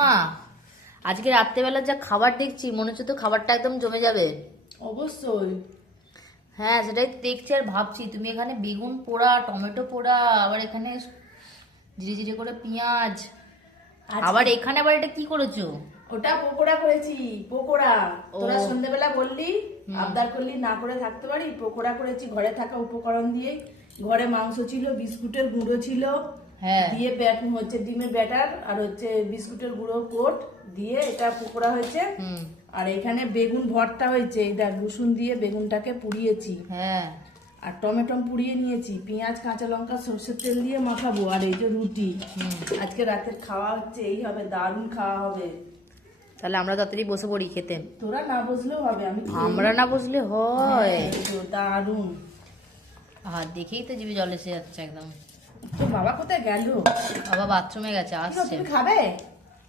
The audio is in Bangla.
ওমা, আজকে রাত্রেবেলা যা খাবার দেখছি মনে হচ্ছে তো খাবারটা একদম জমে যাবে। অবশ্যই। হ্যাঁ, সেটাই দেখছি আর ভাবছি, তুমি এখানে বেগুন পোড়া, টমেটো পোড়া, আবার এখানে জিরে জিরে করে পেঁয়াজ, আবার এখানে আবার এটা কি করেছো? ওটা পকোড়া করেছি, পকোড়া। ও। তোরা সন্ধ্যেবেলা বললি, আবদার করলি না করে থাকতে পারি, পকোড়া করেছি ঘরে থাকা উপকরণ দিয়ে। ঘরে মাংস ছিল, বিস্কুটের গুঁড়ো ছিল, হ্যাঁ। দিয়ে হচ্ছে ডিমের ব্যাটার আর হচ্ছে বিস্কুটের গুঁড়ো কোট দিয়ে এটা পকোড়া হয়েছে। হুম। আর এখানে বেগুন ভর্তা হয়েছে, এই দেখ রসুন দিয়ে বেগুনটাকে পুড়িয়েছি, হ্যাঁ। আর টমেটো পুড়িয়ে নিয়েছি, পেঁয়াজ কাঁচা লঙ্কা সরষের তেল দিয়ে মাখাবো। আর এই যে রুটি, আজকে রাতের খাওয়া হচ্ছে এই হবে, দারুণ খাওয়া হবে। তাহলে আমরা তাড়াতাড়ি বসে পড়ি খেতে। তোরা না বসলেও হবে, আমি আমরা না বসলে হয়? দারুণ। আর দেখেই তো জিভে জল এসে যাচ্ছে একদম। তোর বাবা কোথায় গেল? বাবা বাথরুমে গেছে, আসছে। তুমি খাবে?